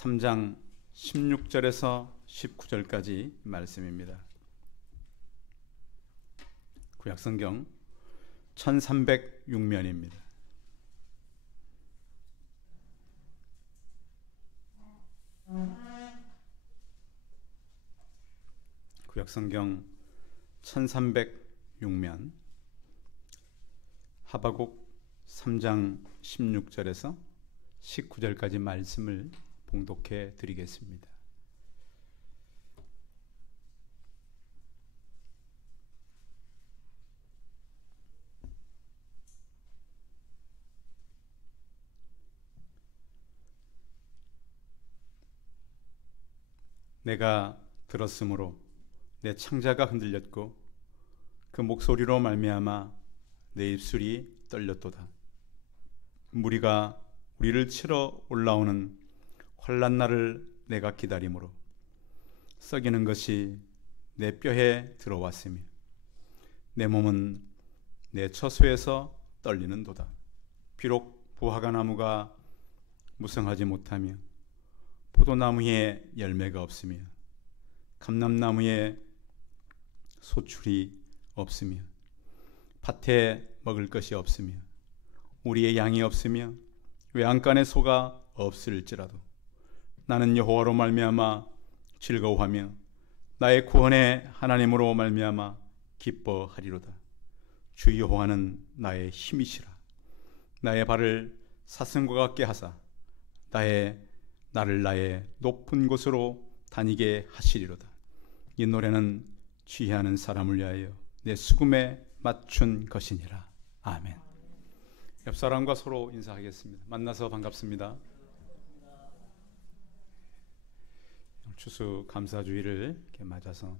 3장 16절에서 19절까지 말씀입니다. 구약성경 1306면입니다. 구약성경 1306면 하박국 3장 16절에서 19절까지 말씀을 봉독해 드리겠습니다. 내가 들었으므로 내 창자가 흔들렸고 그 목소리로 말미암아 내 입술이 떨렸도다. 무리가 우리를 치러 올라오는 환난 날을 내가 기다림으로 썩이는 것이 내 뼈에 들어왔으며 내 몸은 내 처소에서 떨리는도다. 비록 부화가 나무가 무성하지 못하며 포도나무에 열매가 없으며 감람나무에 소출이 없으며 밭에 먹을 것이 없으며 우리의 양이 없으며 외양간에 소가 없을지라도 나는 여호와로 말미암아 즐거워하며 나의 구원의 하나님으로 말미암아 기뻐하리로다. 주 여호와는 나의 힘이시라. 나의 발을 사슴과 같게 하사 나를 나의 높은 곳으로 다니게 하시리로다. 이 노래는 취하는 사람을 위하여 내 수금에 맞춘 것이니라. 아멘. 옆 사람과 서로 인사하겠습니다. 만나서 반갑습니다. 추수 감사주의를 이렇게 맞아서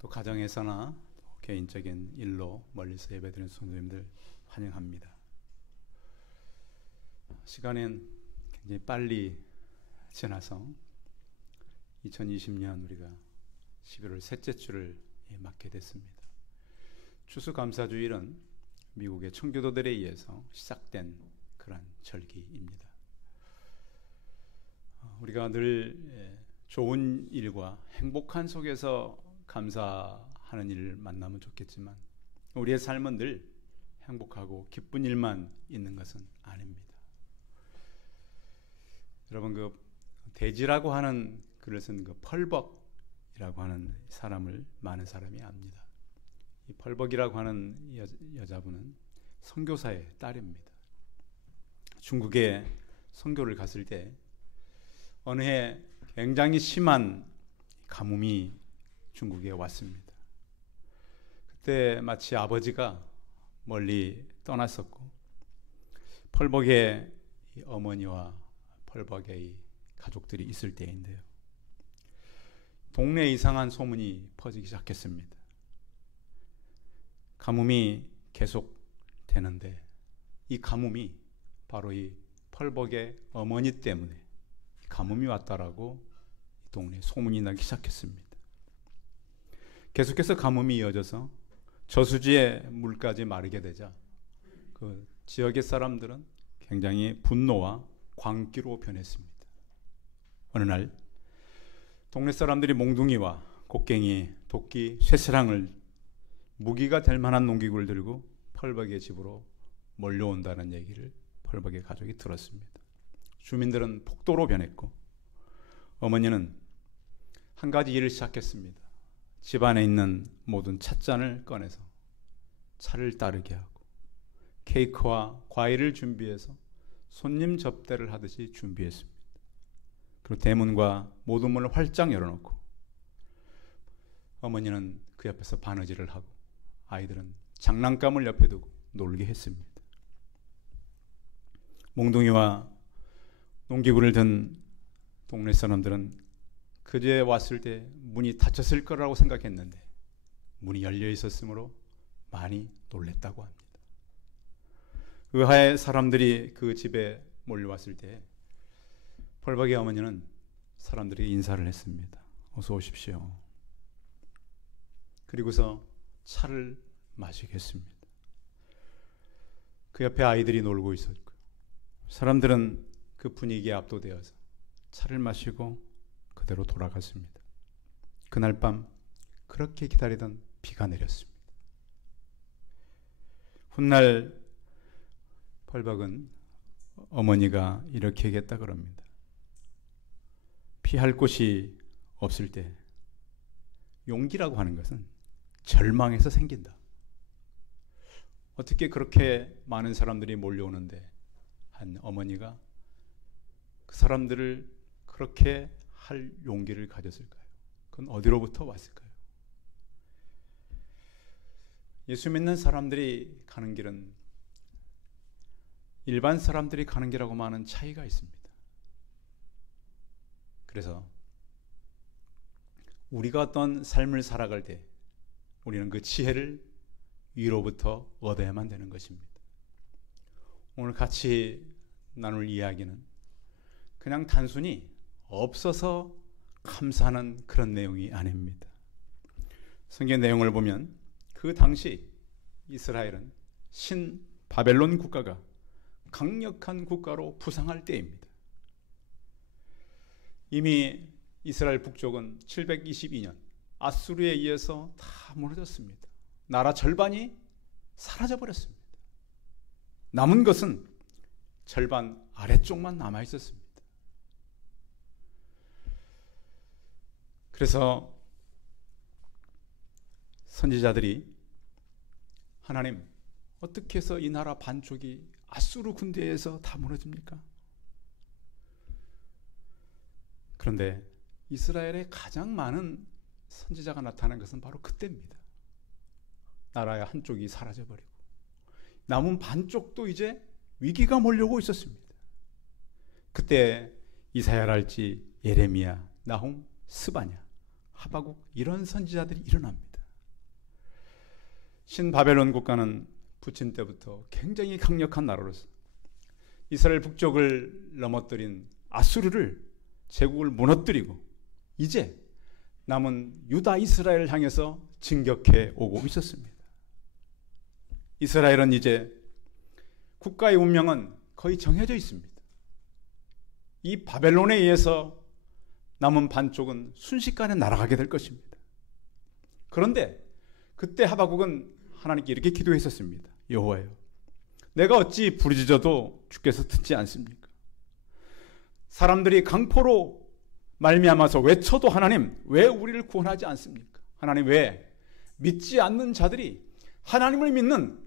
또 가정에서나 또 개인적인 일로 멀리서 예배드리는 성도님들 환영합니다. 시간은 굉장히 빨리 지나서 2020년 우리가 11월 셋째 주를 맞게 됐습니다. 추수감사주일은 미국의 청교도들에 의해서 시작된 그런 절기입니다. 우리가 늘 좋은 일과 행복한 속에서 감사하는 일을 만나면 좋겠지만 우리의 삶은 늘 행복하고 기쁜 일만 있는 것은 아닙니다. 여러분, 그 돼지라고 하는 글을 쓴 그 펄벅이라고 하는 사람을 많은 사람이 압니다. 이 펄벅이라고 하는 여자분은 선교사의 딸입니다. 중국에 선교를 갔을 때 어느 해 굉장히 심한 가뭄이 중국에 왔습니다. 그때 마치 아버지가 멀리 떠났었고 펄벅의 어머니와 펄벅의 가족들이 있을 때인데요. 동네에 이상한 소문이 퍼지기 시작했습니다. 가뭄이 계속 되는데 이 가뭄이 바로 이 펄벅의 어머니 때문에 가뭄이 왔다라고 이 동네에 소문이 나기 시작했습니다. 계속해서 가뭄이 이어져서 저수지의 물까지 마르게 되자 그 지역의 사람들은 굉장히 분노와 광기로 변했습니다. 어느 날 동네 사람들이 몽둥이와 곡괭이, 도끼, 쇠사랑을 무기가 될 만한 농기구를 들고 펄벅의 집으로 몰려온다는 얘기를 펄벅의 가족이 들었습니다. 주민들은 폭도로 변했고 어머니는 한 가지 일을 시작했습니다. 집안에 있는 모든 찻잔을 꺼내서 차를 따르게 하고 케이크와 과일을 준비해서 손님 접대를 하듯이 준비했습니다. 그리고 대문과 모든 문을 활짝 열어놓고 어머니는 그 옆에서 바느질을 하고 아이들은 장난감을 옆에 두고 놀게 했습니다. 몽둥이와 농기구를 든 동네 사람들은 그제 왔을 때 문이 닫혔을 거라고 생각했는데 문이 열려 있었으므로 많이 놀랬다고 합니다. 의하의 사람들이 그 집에 몰려왔을 때 펄벅의 어머니는 사람들이 인사를 했습니다. 어서 오십시오. 그리고서 차를 마시겠습니다. 그 옆에 아이들이 놀고 있었고요. 사람들은 그 분위기에 압도되어서 차를 마시고 그대로 돌아갔습니다. 그날 밤 그렇게 기다리던 비가 내렸습니다. 훗날 벌박은 어머니가 이렇게 얘기했다 그럽니다. 피할 곳이 없을 때 용기라고 하는 것은 절망에서 생긴다. 어떻게 그렇게 많은 사람들이 몰려오는데 한 어머니가 그 사람들을 그렇게 할 용기를 가졌을까요? 그건 어디로부터 왔을까요? 예수 믿는 사람들이 가는 길은 일반 사람들이 가는 길하고 많은 차이가 있습니다. 그래서 우리가 어떤 삶을 살아갈 때 우리는 그 지혜를 위로부터 얻어야만 되는 것입니다. 오늘 같이 나눌 이야기는 그냥 단순히 없어서 감사하는 그런 내용이 아닙니다. 성경 내용을 보면 그 당시 이스라엘은 신바벨론 국가가 강력한 국가로 부상할 때입니다. 이미 이스라엘 북쪽은 722년 아수르에 의해서 다 무너졌습니다. 나라 절반이 사라져버렸습니다. 남은 것은 절반 아래쪽만 남아있었습니다. 그래서 선지자들이 하나님, 어떻게 해서 이 나라 반쪽이 아수르 군대에서 다 무너집니까? 그런데 이스라엘에 가장 많은 선지자가 나타난 것은 바로 그때입니다. 나라의 한쪽이 사라져버리고 남은 반쪽도 이제 위기가 몰려오고 있었습니다. 그때 이사야랄지 예레미야, 나훔, 스바냐, 하박국 이런 선지자들이 일어납니다. 신바벨론 국가는 부친 때부터 굉장히 강력한 나라로서 이스라엘 북쪽을 넘어뜨린 아수르를 제국을 무너뜨리고 이제 남은 유다 이스라엘을 향해서 진격해 오고 있었습니다. 이스라엘은 이제 국가의 운명은 거의 정해져 있습니다. 이 바벨론에 의해서 남은 반쪽은 순식간에 날아가게 될 것입니다. 그런데 그때 하박국은 하나님께 이렇게 기도했었습니다. 여호와여, 내가 어찌 부르짖어도 주께서 듣지 않습니까? 사람들이 강포로 말미암아서 외쳐도 하나님 왜 우리를 구원하지 않습니까? 하나님 왜 믿지 않는 자들이 하나님을 믿는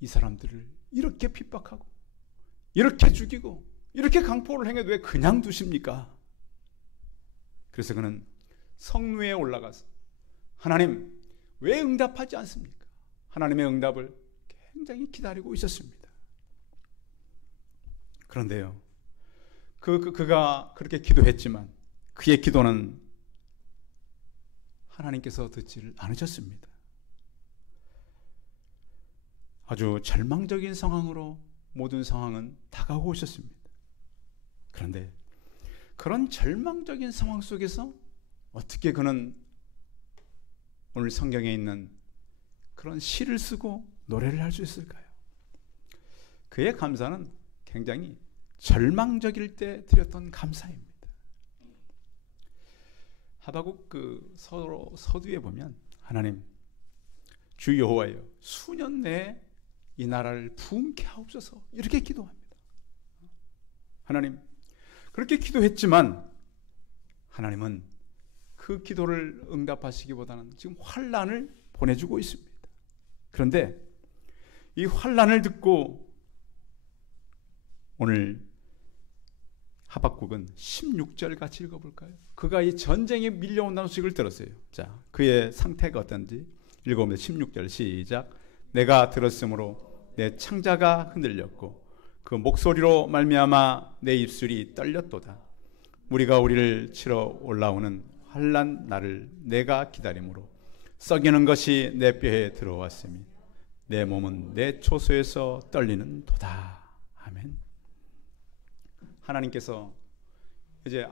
이 사람들을 이렇게 핍박하고 이렇게 죽이고 이렇게 강포를 행해도 왜 그냥 두십니까? 그래서 그는 성루에 올라가서 하나님 왜 응답하지 않습니까? 하나님의 응답을 굉장히 기다리고 있었습니다. 그런데요, 그가 그렇게 기도했지만 그의 기도는 하나님께서 듣지를 않으셨습니다. 아주 절망적인 상황으로 모든 상황은 다가오고 있었습니다. 그런데 그런 절망적인 상황 속에서 어떻게 그는 오늘 성경에 있는 그런 시를 쓰고 노래를 할 수 있을까요? 그의 감사는 굉장히 절망적일 때 드렸던 감사입니다. 하박국 그 서두에 보면 하나님 주 여호와여 수년 내에 이 나라를 부흥케 하옵소서 이렇게 기도합니다. 하나님 그렇게 기도했지만 하나님은 그 기도를 응답하시기보다는 지금 환난을 보내주고 있습니다. 그런데 이 환난을 듣고 오늘 하박국은 16절 같이 읽어볼까요? 그가 이 전쟁에 밀려온다는 소식을 들었어요. 자, 그의 상태가 어떤지 읽어보면 16절 시작. 내가 들었으므로 내 창자가 흔들렸고 그 목소리로 말미암아 내 입술이 떨렸도다. 무리가 우리를 치러 올라오는 환난 날을 내가 기다림으로 썩이는 것이 내 뼈에 들어왔으니 내 몸은 내 초소에서 떨리는 도다. 아멘. 하나님께서 이제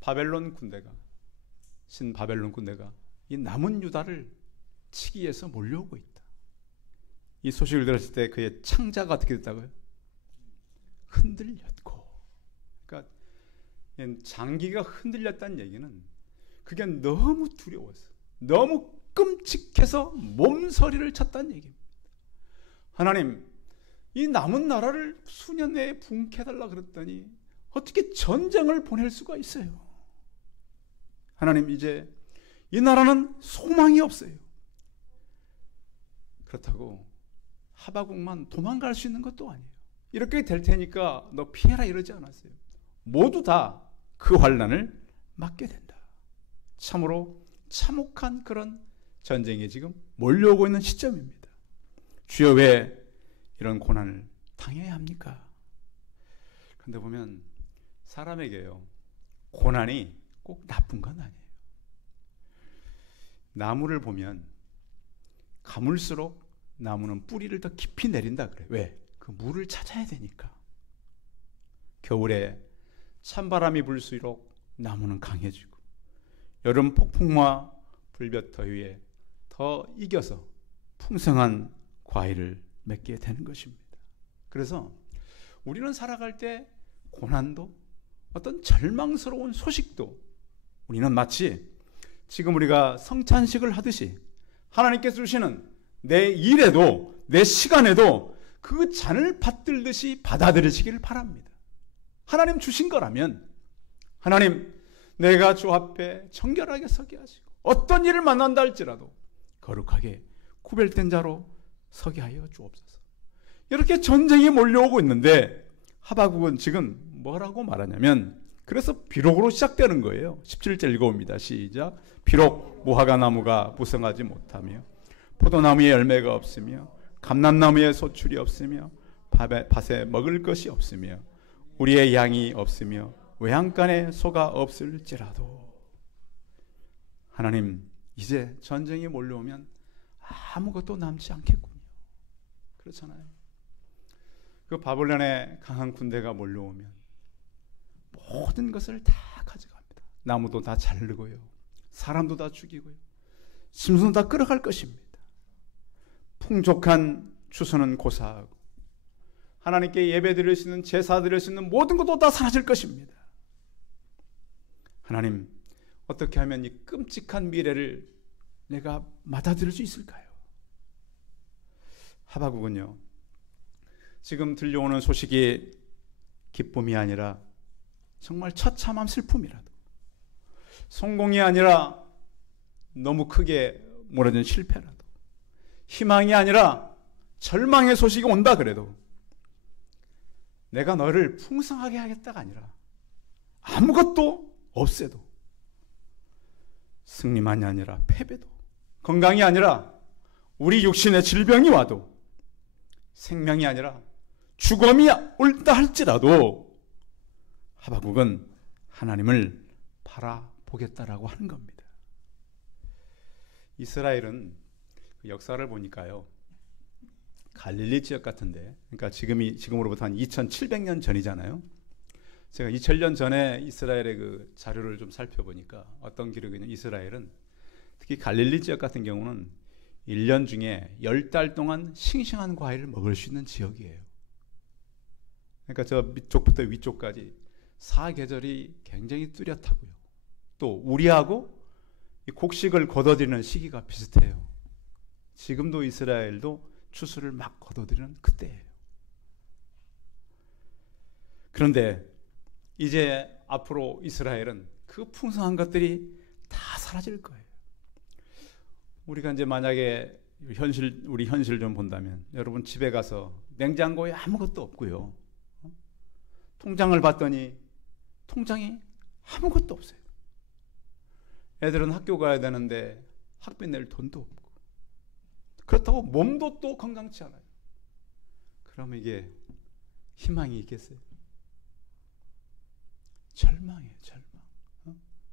바벨론 군대가 신바벨론 군대가 이 남은 유다를 치기 위해서 몰려오고 있다. 이 소식을 들었을 때 그의 창자가 어떻게 됐다고요? 흔들렸고. 그러니까 장기가 흔들렸다는 얘기는 그게 너무 두려워서, 너무 끔찍해서 몸서리를 쳤다는 얘기입니다. 하나님, 이 남은 나라를 수년 내에 붕괴해달라 그랬더니 어떻게 전쟁을 보낼 수가 있어요? 하나님, 이제 이 나라는 소망이 없어요. 그렇다고 하박국만 도망갈 수 있는 것도 아니에요. 이렇게 될 테니까 너 피해라 이러지 않았어요. 모두 다 그 환난을 맞게 된다. 참으로 참혹한 그런 전쟁이 지금 몰려오고 있는 시점입니다. 주여, 왜 이런 고난을 당해야 합니까? 그런데 보면 사람에게요, 고난이 꼭 나쁜 건 아니에요. 나무를 보면 가물수록 나무는 뿌리를 더 깊이 내린다 그래요. 왜? 그 물을 찾아야 되니까. 겨울에 찬바람이 불수록 나무는 강해지고, 여름 폭풍과 불볕더위에 더 이겨서 풍성한 과일을 맺게 되는 것입니다. 그래서 우리는 살아갈 때 고난도, 어떤 절망스러운 소식도 우리는 마치 지금 우리가 성찬식을 하듯이 하나님께서 주시는 내 일에도, 내 시간에도 그 잔을 받들듯이 받아들이시기를 바랍니다. 하나님 주신 거라면, 하나님, 내가 주 앞에 정결하게 서게 하시고 어떤 일을 만난다 할지라도 거룩하게 구별된 자로 서게 하여 주옵소서. 이렇게 전쟁이 몰려오고 있는데 하박국은 지금 뭐라고 말하냐면, 그래서 비록으로 시작되는 거예요. 17절 읽어봅니다. 시작. 비록 무화과 나무가 무성하지 못하며 포도나무에 열매가 없으며 감람나무에 소출이 없으며 밭에 먹을 것이 없으며 우리의 양이 없으며 외양간에 소가 없을지라도. 하나님, 이제 전쟁이 몰려오면 아무것도 남지 않겠군요. 그렇잖아요. 그 바벨론의 강한 군대가 몰려오면 모든 것을 다 가져갑니다. 나무도 다 자르고요, 사람도 다 죽이고요, 짐승도 다 끌어갈 것입니다. 풍족한 추수는 고사하고 하나님께 예배 드릴 수 있는, 제사 드릴 수 있는 모든 것도 다 사라질 것입니다. 하나님, 어떻게 하면 이 끔찍한 미래를 내가 맞아들일 수 있을까요? 하박국은요, 지금 들려오는 소식이 기쁨이 아니라 정말 처참한 슬픔이라도, 성공이 아니라 너무 크게 무너진 실패라도, 희망이 아니라 절망의 소식이 온다 그래도 내가 너를 풍성하게 하겠다가 아니라 아무것도 없애도, 승리만이 아니라 패배도, 건강이 아니라 우리 육신의 질병이 와도, 생명이 아니라 죽음이 올다 할지라도 하박국은 하나님을 바라보겠다라고 하는 겁니다. 이스라엘은 그 역사를 보니까요, 갈릴리 지역 같은데, 그러니까 지금으로부터 한 2700년 전이잖아요. 제가 2000년 전에 이스라엘의 그 자료를 좀 살펴보니까 어떤 기록이냐면, 이스라엘은 특히 갈릴리 지역 같은 경우는 1년 중에 10달 동안 싱싱한 과일을 먹을 수 있는 지역이에요. 그러니까 저 밑쪽부터 위쪽까지 사계절이 굉장히 뚜렷하고요. 또 우리하고 이 곡식을 거둬들이는 시기가 비슷해요. 지금도 이스라엘도 추수를 막 거둬들이는 그때예요. 그런데 이제 앞으로 이스라엘은 그 풍성한 것들이 다 사라질 거예요. 우리가 이제 만약에 우리 현실 좀 본다면, 여러분 집에 가서 냉장고에 아무것도 없고요, 통장을 봤더니 통장이 아무것도 없어요. 애들은 학교 가야 되는데 학비 낼 돈도 없고, 그렇다고 몸도 또 건강치 않아요. 그러면 이게 희망이 있겠어요? 절망이에요, 절망.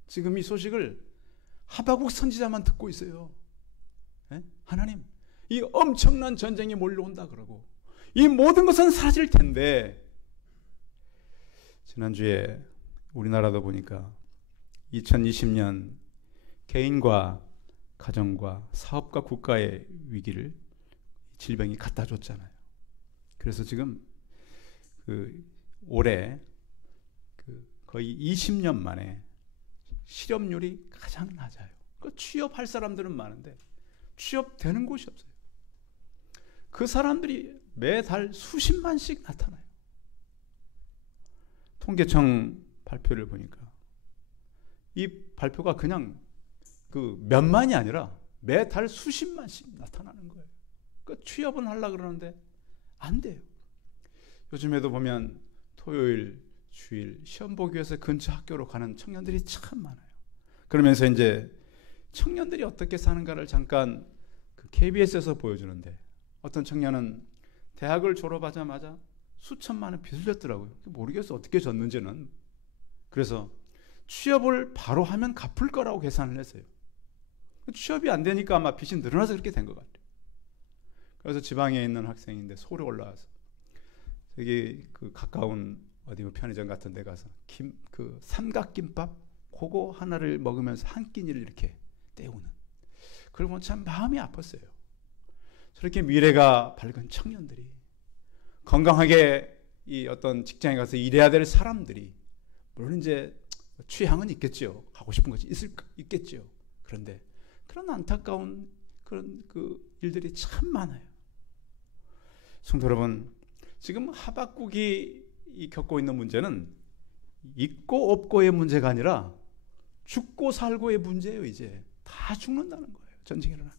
지금 이 소식을 하박국 선지자만 듣고 있어요. 하나님, 이 엄청난 전쟁이 몰려온다 그러고 이 모든 것은 사라질 텐데, 지난주에 우리나라도 보니까 2020년 개인과 가정과 사업과 국가의 위기를 질병이 갖다 줬잖아요. 그래서 지금 올해 거의 20년 만에 실업률이 가장 낮아요. 취업할 사람들은 많은데 취업되는 곳이 없어요. 그 사람들이 매달 수십만씩 나타나요. 통계청 발표를 보니까 이 발표가 그냥 그 몇만이 아니라 매달 수십만씩 나타나는 거예요. 취업은 하려고 그러는데 안 돼요. 요즘에도 보면 토요일, 주일 시험 보기 위해서 근처 학교로 가는 청년들이 참 많아요. 그러면서 이제 청년들이 어떻게 사는가를 잠깐 그 KBS에서 보여주는데 어떤 청년은 대학을 졸업하자마자 수천만 원 빚을 졌더라고요. 모르겠어 어떻게 졌는지는. 그래서 취업을 바로 하면 갚을 거라고 계산을 했어요. 취업이 안 되니까 아마 빚이 늘어나서 그렇게 된 것 같아요. 그래서 지방에 있는 학생인데 서울에 올라와서 여기 그 가까운 어디 편의점 같은 데 가서 그 삼각김밥 그거 하나를 먹으면서 한 끼니를 이렇게 때우는, 그걸 보면 참 마음이 아팠어요. 저렇게 미래가 밝은 청년들이, 건강하게 이 어떤 직장에 가서 일해야 될 사람들이, 물론 이제 취향은 있겠죠. 가고 싶은 것이 있겠죠. 그런데 그런 안타까운 그런 그 일들이 참 많아요. 성도 여러분, 지금 하박국이 겪고 있는 문제는 있고 없고의 문제가 아니라 죽고 살고의 문제예요. 이제 다 죽는다는 거예요. 전쟁이 일어나면.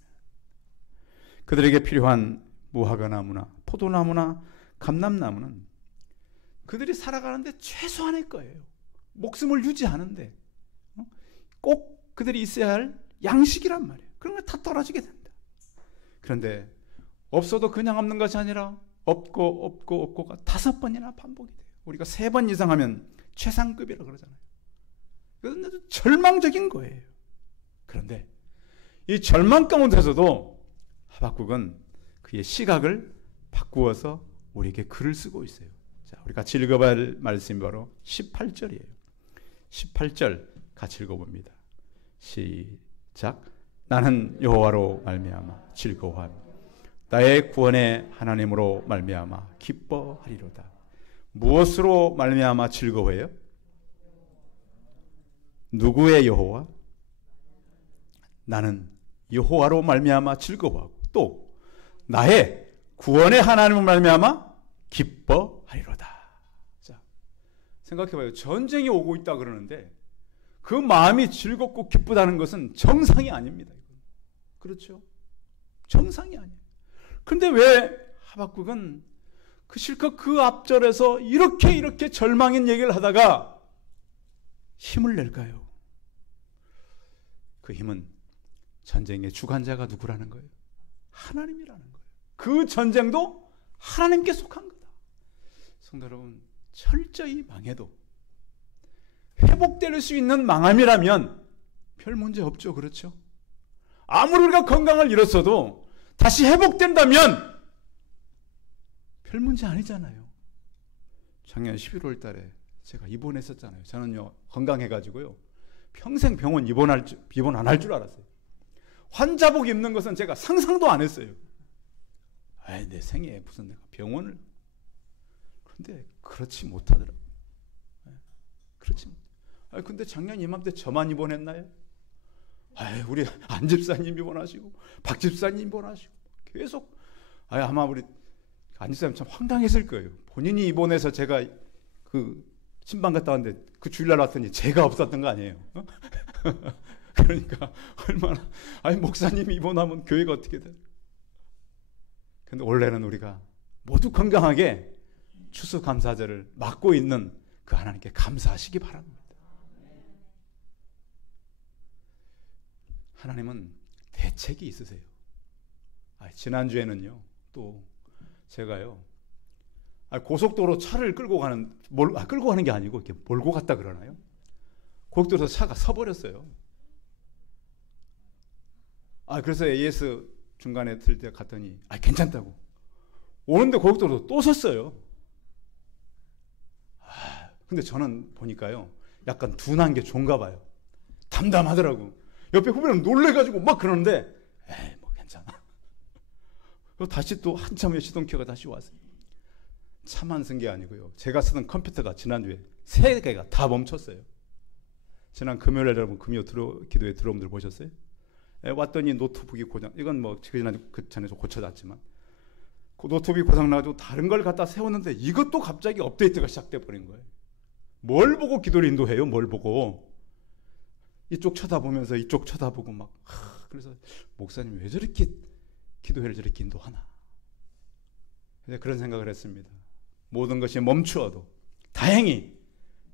그들에게 필요한 무화과나무나 포도나무나 감람나무는 그들이 살아가는데 최소한의 거예요. 목숨을 유지하는데 꼭 그들이 있어야 할 양식이란 말이에요. 그런 거 다 떨어지게 된다. 그런데 없어도 그냥 없는 것이 아니라 없고가 5번이나 반복이 돼요. 우리가 3번 이상 하면 최상급이라고 그러잖아요. 그런데 절망적인 거예요. 그런데 이 절망 가운데서도 하박국은 그의 시각을 바꾸어서 우리에게 글을 쓰고 있어요. 자, 우리 같이 읽어봐야 할 말씀이 바로 18절이에요. 18절 같이 읽어봅니다. 시작. 나는 여호와로 말미암아 즐거워하며 나의 구원의 하나님으로 말미암아 기뻐하리로다. 무엇으로 말미암아 즐거워해요? 누구의 여호와? 나는 여호와로 말미암아 즐거워하고 또 나의 구원의 하나님으로 말미암아 기뻐하리로다. 자, 생각해봐요. 전쟁이 오고 있다 그러는데 그 마음이 즐겁고 기쁘다는 것은 정상이 아닙니다. 그렇죠? 정상이 아니에요. 그런데 왜 하박국은 실컷 그 앞절에서 이렇게 절망인 얘기를 하다가 힘을 낼까요? 그 힘은 전쟁의 주관자가 누구라는 거예요? 하나님이라는 거예요. 그 전쟁도 하나님께 속한 거다. 성도 여러분, 철저히 망해도 회복될 수 있는 망함이라면 별 문제 없죠. 그렇죠? 아무리 우리가 건강을 잃었어도 다시 회복된다면 별 문제 아니잖아요. 작년 11월 달에 제가 입원했었잖아요. 저는요, 건강해가지고요, 평생 병원 입원 안 할 줄 알았어요. 환자복 입는 것은 제가 상상도 안 했어요. 내 생에 무슨 내가 병원을. 그런데 그렇지 못하더라고요. 그렇지 못. 근데 작년 이맘때 저만 입원했나요? 우리 안 집사님 입원하시고 박 집사님 입원하시고 계속. 아마 우리 안 집사님 참 황당했을 거예요. 본인이 입원해서 제가 그 신방 갔다 왔는데 그 주일날 왔더니 제가 없었던 거 아니에요? 그러니까 얼마나, 목사님이 입원하면 교회가 어떻게 돼? 근데 원래는 우리가 모두 건강하게 추수감사절을 맞고 있는 그 하나님께 감사하시기 바랍니다. 하나님은 대책이 있으세요. 지난주에는요, 또 제가요, 고속도로 차를 끌고 가는 게 아니고 이렇게 몰고 갔다 그러나요? 고속도로에서 차가 서버렸어요. 그래서 AS 중간에 들 때 갔더니 괜찮다고. 오는데 고속도로 또 섰어요. 근데 저는 보니까요, 약간 둔한 게 좋은가 봐요. 담담하더라고. 옆에 후배는 놀래가지고 막 그러는데 뭐 괜찮아. 다시 또 한참 후에 시동켜가 다시 왔어요. 차만 쓴 게 아니고요, 제가 쓰던 컴퓨터가 지난주에 세 개가 다 멈췄어요. 지난 금요일에 여러분 기도회 들어온 분들 보셨어요? 왔더니 노트북이 고장, 이건 뭐 그 전에도 고쳐졌지만 그 노트북이 고장나가지고 다른 걸 갖다 세웠는데 이것도 갑자기 업데이트가 시작돼 버린 거예요. 뭘 보고 기도를 인도해요? 뭘 보고? 이쪽 쳐다보면서 이쪽 쳐다보고 막 그래서 목사님이 왜 저렇게 기도회를 저렇게 인도하나? 그런 생각을 했습니다. 모든 것이 멈추어도 다행히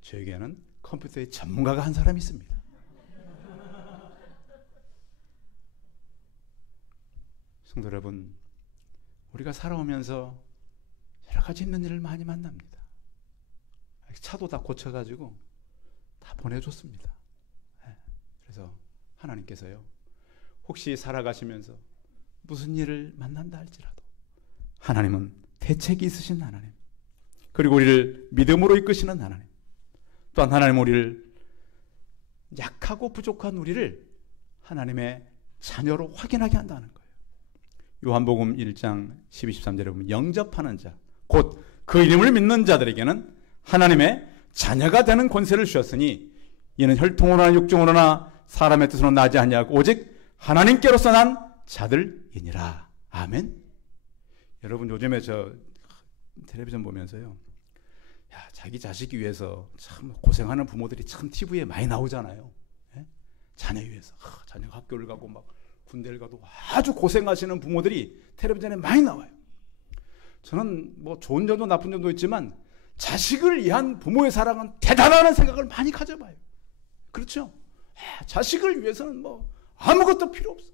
저에게는 컴퓨터의 전문가가 한 사람이 있습니다. 성도 여러분, 우리가 살아오면서 여러 가지 힘든 일을 많이 만납니다. 차도 다 고쳐가지고 다 보내줬습니다. 그래서 하나님께서요, 혹시 살아가시면서 무슨 일을 만난다 할지라도 하나님은 대책이 있으신 하나님, 그리고 우리를 믿음으로 이끄시는 하나님, 또한 하나님은 우리를 약하고 부족한 우리를 하나님의 자녀로 확인하게 한다는 거예요. 요한복음 1장 12, 13절에 보면 영접하는 자, 곧 그 이름을 믿는 자들에게는 하나님의 자녀가 되는 권세를 주셨으니 이는 혈통으로나 육종으로나 사람의 뜻으로 나지 아니하고 오직 하나님께로서 난 자들이니라. 아멘. 여러분, 요즘에 저 텔레비전 보면서요, 자기 자식 위해서 참 고생하는 부모들이 참 TV에 많이 나오잖아요. 예? 자녀 위해서 자녀가 학교를 가고 막 군대를 가도 아주 고생하시는 부모들이 텔레비전에 많이 나와요. 저는 뭐 좋은 점도 나쁜 점도 있지만 자식을 위한 부모의 사랑은 대단하다는 생각을 많이 가져봐요. 그렇죠? 자식을 위해서는 뭐 아무것도 필요 없어.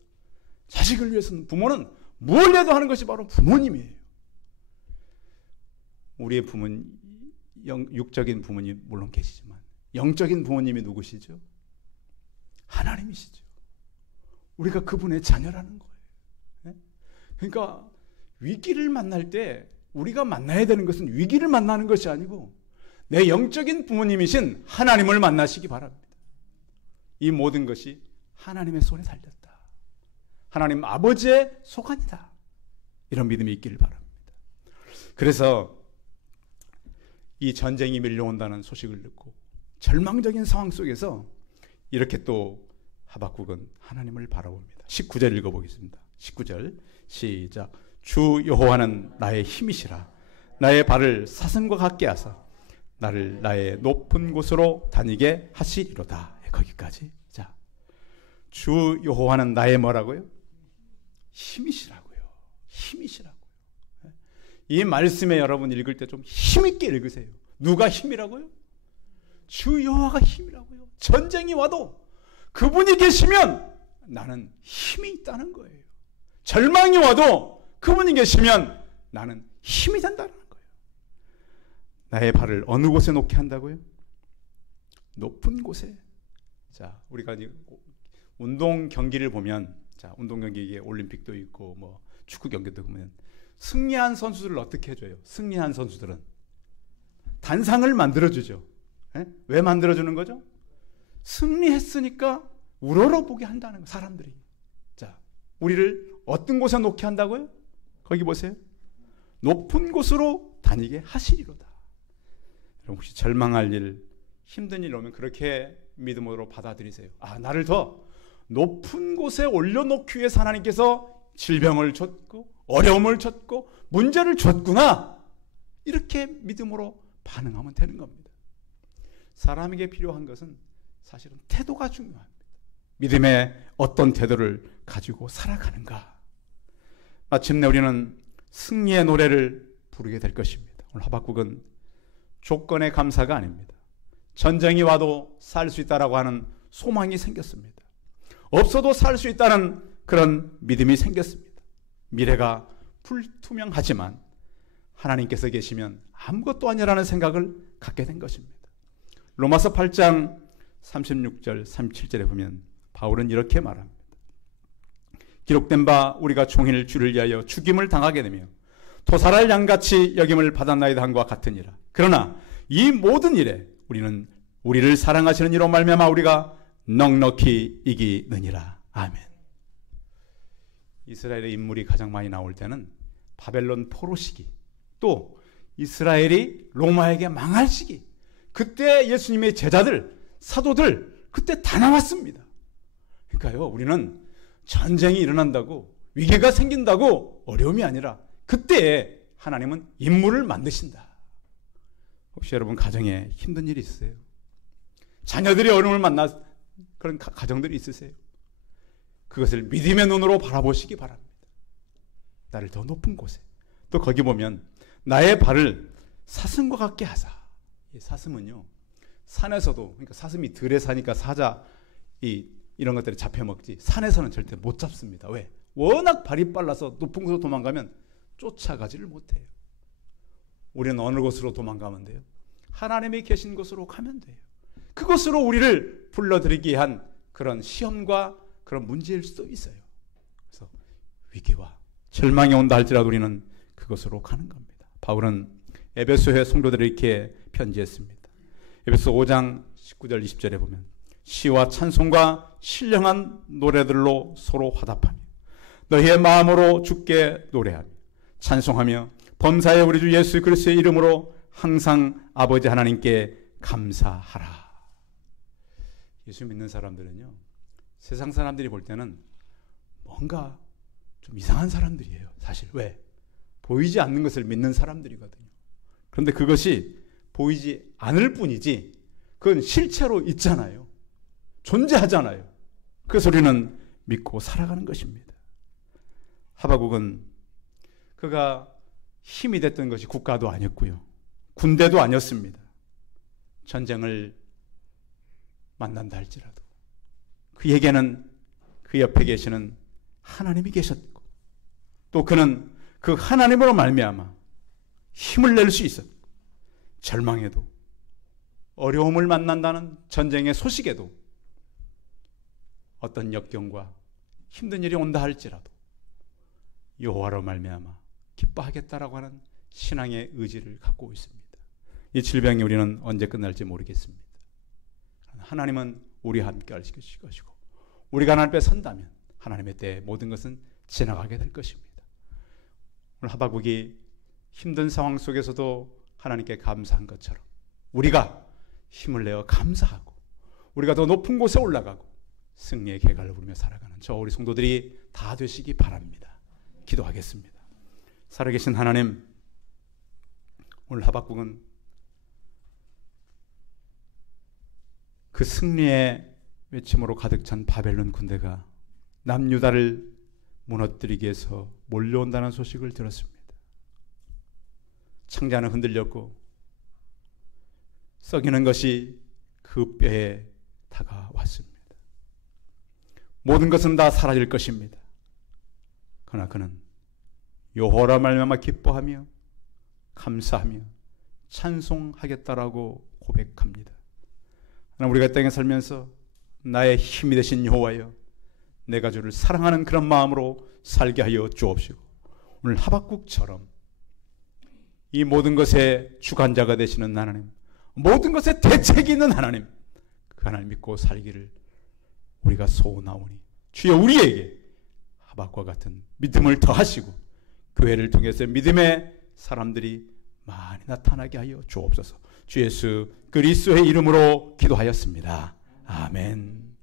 자식을 위해서는 부모는 뭘 해도 하는 것이 바로 부모님이에요. 우리의 부모님, 육적인 부모님 물론 계시지만 영적인 부모님이 누구시죠? 하나님이시죠. 우리가 그분의 자녀라는 거예요. 네? 그러니까 위기를 만날 때 우리가 만나야 되는 것은 위기를 만나는 것이 아니고 내 영적인 부모님이신 하나님을 만나시기 바랍니다. 이 모든 것이 하나님의 손에 달렸다. 하나님 아버지의 소관이다. 이런 믿음이 있기를 바랍니다. 그래서 이 전쟁이 밀려온다는 소식을 듣고 절망적인 상황 속에서 이렇게 또 하박국은 하나님을 바라봅니다. 19절 읽어보겠습니다. 19절 시작. 주 여호와는 나의 힘이시라. 나의 발을 사슴과 같게 하사 나를 나의 높은 곳으로 다니게 하시리로다. 거기까지. 자, 주 여호와는 나의 뭐라고요? 힘이시라고요. 힘이시라고요. 이 말씀에 여러분 읽을 때 좀 힘있게 읽으세요. 누가 힘이라고요? 주 여호와가 힘이라고요. 전쟁이 와도 그분이 계시면 나는 힘이 있다는 거예요. 절망이 와도 그분이 계시면 나는 힘이 된다는 거예요. 나의 발을 어느 곳에 놓게 한다고요? 높은 곳에. 자, 우리가 운동 경기를 보면, 자, 운동 경기에 올림픽도 있고 뭐 축구 경기도 보면 승리한 선수들을 어떻게 해줘요? 승리한 선수들은 단상을 만들어주죠. 왜 만들어주는 거죠? 승리했으니까 우러러보게 한다는 거, 사람들이. 자, 우리를 어떤 곳에 놓게 한다고요? 거기 보세요. 높은 곳으로 다니게 하시리로다. 여러분, 혹시 절망할 일, 힘든 일 오면 그렇게 믿음으로 받아들이세요. 아, 나를 더 높은 곳에 올려놓기 위해서 하나님께서 질병을 줬고 어려움을 줬고 문제를 줬구나. 이렇게 믿음으로 반응하면 되는 겁니다. 사람에게 필요한 것은 사실은 태도가 중요합니다. 믿음의 어떤 태도를 가지고 살아가는가. 마침내 우리는 승리의 노래를 부르게 될 것입니다. 오늘 하박국은 조건의 감사가 아닙니다. 전쟁이 와도 살 수 있다라고 하는 소망이 생겼습니다. 없어도 살 수 있다는 그런 믿음이 생겼습니다. 미래가 불투명하지만 하나님께서 계시면 아무것도 아니라는 생각을 갖게 된 것입니다. 로마서 8장 36절 37절에 보면 바울은 이렇게 말합니다. 기록된 바 우리가 종일 주를 위하여 죽임을 당하게 되며 토살할 양같이 여김을 받았나이다 함과 같으니라. 그러나 이 모든 일에 우리는 우리를 사랑하시는 이로 말미암아 우리가 넉넉히 이기느니라. 아멘. 이스라엘의 인물이 가장 많이 나올 때는 바벨론 포로 시기, 또 이스라엘이 로마에게 망할 시기, 그때 예수님의 제자들, 사도들 그때 다 나왔습니다. 그러니까요, 우리는 전쟁이 일어난다고, 위기가 생긴다고 어려움이 아니라 그때 하나님은 인물을 만드신다. 혹시 여러분 가정에 힘든 일이 있으세요? 자녀들이 어려움을 만나 그런 가정들이 있으세요? 그것을 믿음의 눈으로 바라보시기 바랍니다. 나를 더 높은 곳에, 또 거기 보면 나의 발을 사슴과 같게 하사. 이 사슴은요, 산에서도, 그러니까 사슴이 들에 사니까 사자 이런 것들이 잡혀먹지, 산에서는 절대 못 잡습니다. 왜? 워낙 발이 빨라서 높은 곳으로 도망가면 쫓아가지를 못해요. 우리는 어느 곳으로 도망가면 돼요? 하나님이 계신 곳으로 가면 돼요. 그곳으로 우리를 불러들이기 위한 그런 시험과 그런 문제일 수도 있어요. 그래서 위기와 절망이 온다 할지라도 우리는 그곳으로 가는 겁니다. 바울은 에베소의 성도들을 이렇게 편지했습니다. 에베소 5장 19절 20절에 보면 시와 찬송과 신령한 노래들로 서로 화답하며 너희의 마음으로 주께 노래하며 찬송하며 범사의 우리 주 예수 그리스도의 이름으로 항상 아버지 하나님께 감사하라. 예수 믿는 사람들은요, 세상 사람들이 볼 때는 뭔가 좀 이상한 사람들이에요. 사실 왜? 보이지 않는 것을 믿는 사람들이거든요. 그런데 그것이 보이지 않을 뿐이지 그건 실체로 있잖아요. 존재하잖아요. 그래서 우리는 믿고 살아가는 것입니다. 하박국은 그가 힘이 됐던 것이 국가도 아니었고요, 군대도 아니었습니다. 전쟁을 만난다 할지라도 그에게는 그 옆에 계시는 하나님이 계셨고, 또 그는 그 하나님으로 말미암아 힘을 낼 수 있었고, 절망에도 어려움을 만난다는 전쟁의 소식에도 어떤 역경과 힘든 일이 온다 할지라도 여호와로 말미암아 기뻐하겠다라고 하는 신앙의 의지를 갖고 있습니다. 이 질병이 우리는 언제 끝날지 모르겠습니다. 하나님은 우리와 함께 하실 것이고, 우리가 하나님 앞에 선다면 하나님의 때에 모든 것은 지나가게 될 것입니다. 오늘 하박국이 힘든 상황 속에서도 하나님께 감사한 것처럼 우리가 힘을 내어 감사하고 우리가 더 높은 곳에 올라가고 승리의 계가를 부르며 살아가는 저 우리 성도들이 다 되시기 바랍니다. 기도하겠습니다. 살아계신 하나님, 오늘 하박국은 그 승리의 외침으로 가득 찬 바벨론 군대가 남유다를 무너뜨리기 위해서 몰려온다는 소식을 들었습니다. 창자는 흔들렸고 썩이는 것이 그 뼈에 다가왔습니다. 모든 것은 다 사라질 것입니다. 그러나 그는 여호와라 말미암아 기뻐하며 감사하며 찬송하겠다라고 고백합니다. 하나님, 우리가 땅에 살면서 나의 힘이 되신 여호와여, 내가 주를 사랑하는 그런 마음으로 살게 하여 주옵시고, 오늘 하박국처럼 이 모든 것의 주관자가 되시는 하나님, 모든 것에 대책이 있는 하나님, 그 하나님 믿고 살기를 우리가 소원하오니 주여 우리에게 하박과 같은 믿음을 더하시고 교회를 통해서 믿음의 사람들이 많이 나타나게 하여 주옵소서. 주 예수 그리스도의 이름으로 기도하였습니다. 아멘.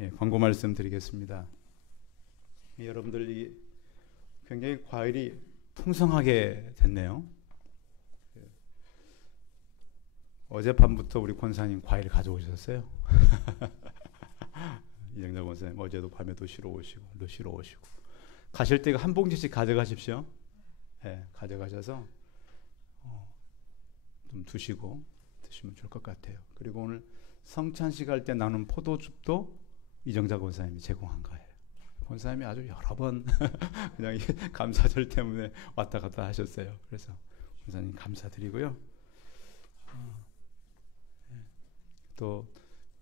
예, 광고 말씀 드리겠습니다. 여러분들이 굉장히 과일이 풍성하게 됐네요. 어젯밤부터 우리 권사님 과일 가져오셨어요. 이정자 권사님 어제도 밤에도 쉬러 오시고 또 쉬러 오시고, 가실 때 한 봉지씩 가져가십시오. 네, 가져가셔서 좀 두시고 드시면 좋을 것 같아요. 그리고 오늘 성찬식 할 때 나눈 포도즙도 이정자 권사님이 제공한 거예요. 권사님이 아주 여러 번 그냥 감사절 때문에 왔다 갔다 하셨어요. 그래서 권사님 감사드리고요. 또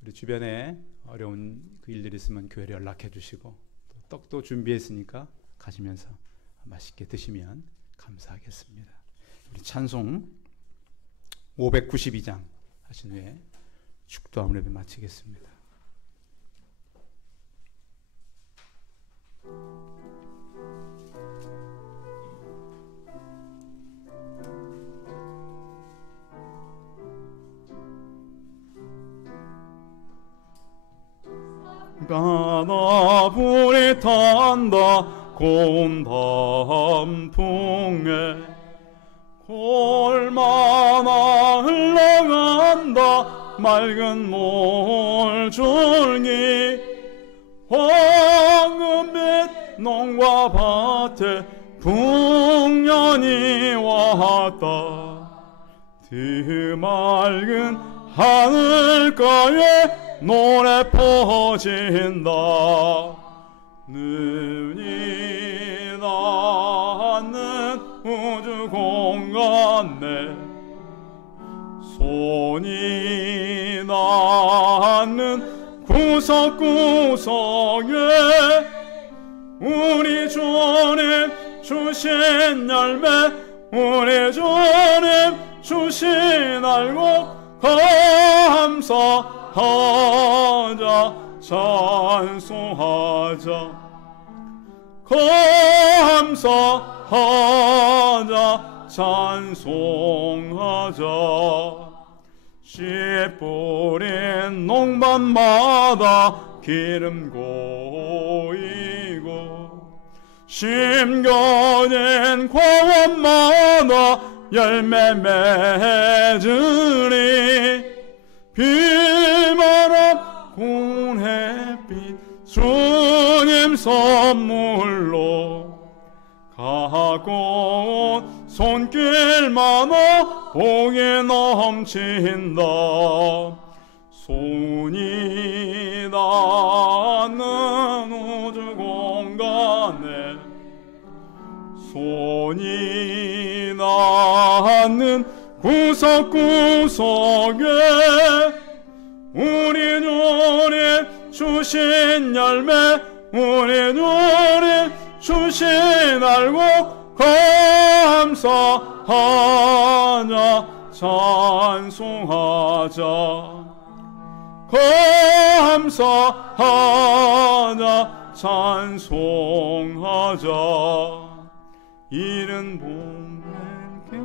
우리 주변에 어려운 그 일들이 있으면 교회에 연락해 주시고, 또 떡도 준비했으니까 가시면서 맛있게 드시면 감사하겠습니다. 우리 찬송 592장 하신 후에 축도함을 예배 마치겠습니다. 바다 불이 탄다 고운 단풍에 골마나 흘러간다 맑은 몰줄기 황금빛 농과 밭에 풍년이 왔다 드맑은 하늘가에 노래 퍼진다 눈이 닿는 우주 공간 내 손이 닿는 구석구석에 우리 주님 주신 열매 우리 주님 주신 알곡 감사하자 찬송하자 감사하자 찬송하자 씨 뿌린 농반마다 기름 고이고 심겨진 과원마다 열매 맺으니 비바람 고운 햇빛 주님 선물로 가고 손길마다 복이 넘친다 손이 닿는 우주 공간에 손이 닿는 구석구석에 우리 주님 주신 열매 우리 주님 주신 알곡 감사하자 찬송하자 감사하자 찬송하자 이른 봄에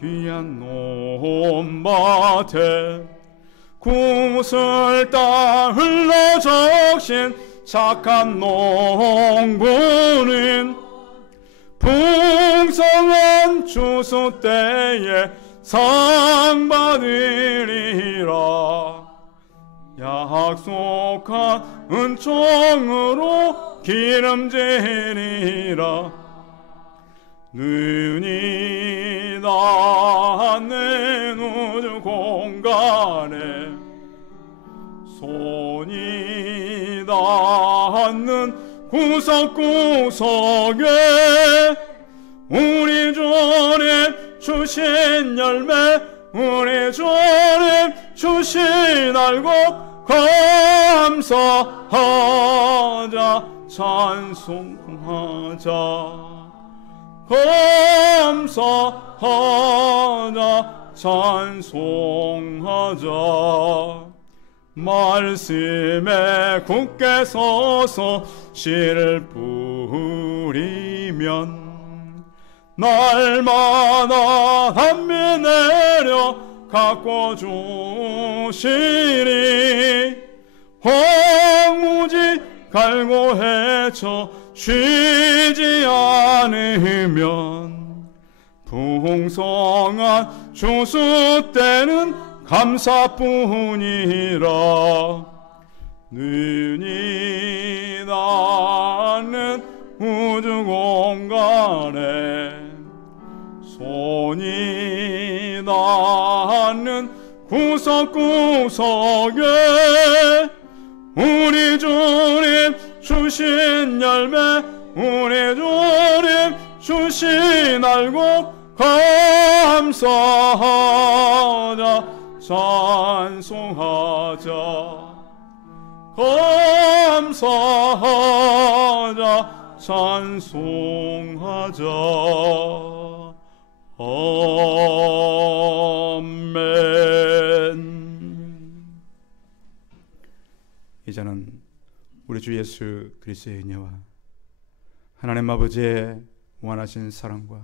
귀한 논밭에 구슬 따 흘러 적신 착한 농부는 풍성한 추수 때에 상 받으리라 약속한 은총으로 기름지리라 눈이 닿는 우주 공간에 손이 닿는 구석구석에 우리 주님 주신 열매 우리 주님 주신 알곡 감사하자 찬송하자 감사하자 찬송하자 말씀에 굳게 서서 씨를 뿌리면 날마다 단비 내려 가꿔주시니 황무지 갈고 헤쳐 쉬지 않으면 풍성한 추수 때는 감사뿐이라 눈이 닿는 우주 공간에 손이 닿는 구석구석에 우리 주님 주신 열매 우리 주님 주신 알곡 감사하자 찬송하자 감사하자 찬송하자 아멘. 이제는 우리 주 예수 그리스도의 은혜와 하나님 아버지의 무한하신 사랑과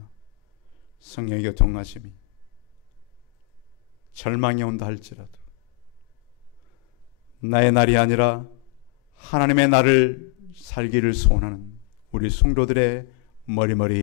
성령의 교통하심이 절망이 온다 할지라도 나의 날이 아니라 하나님의 날을 살기를 소원하는 우리 성도들의 머리머리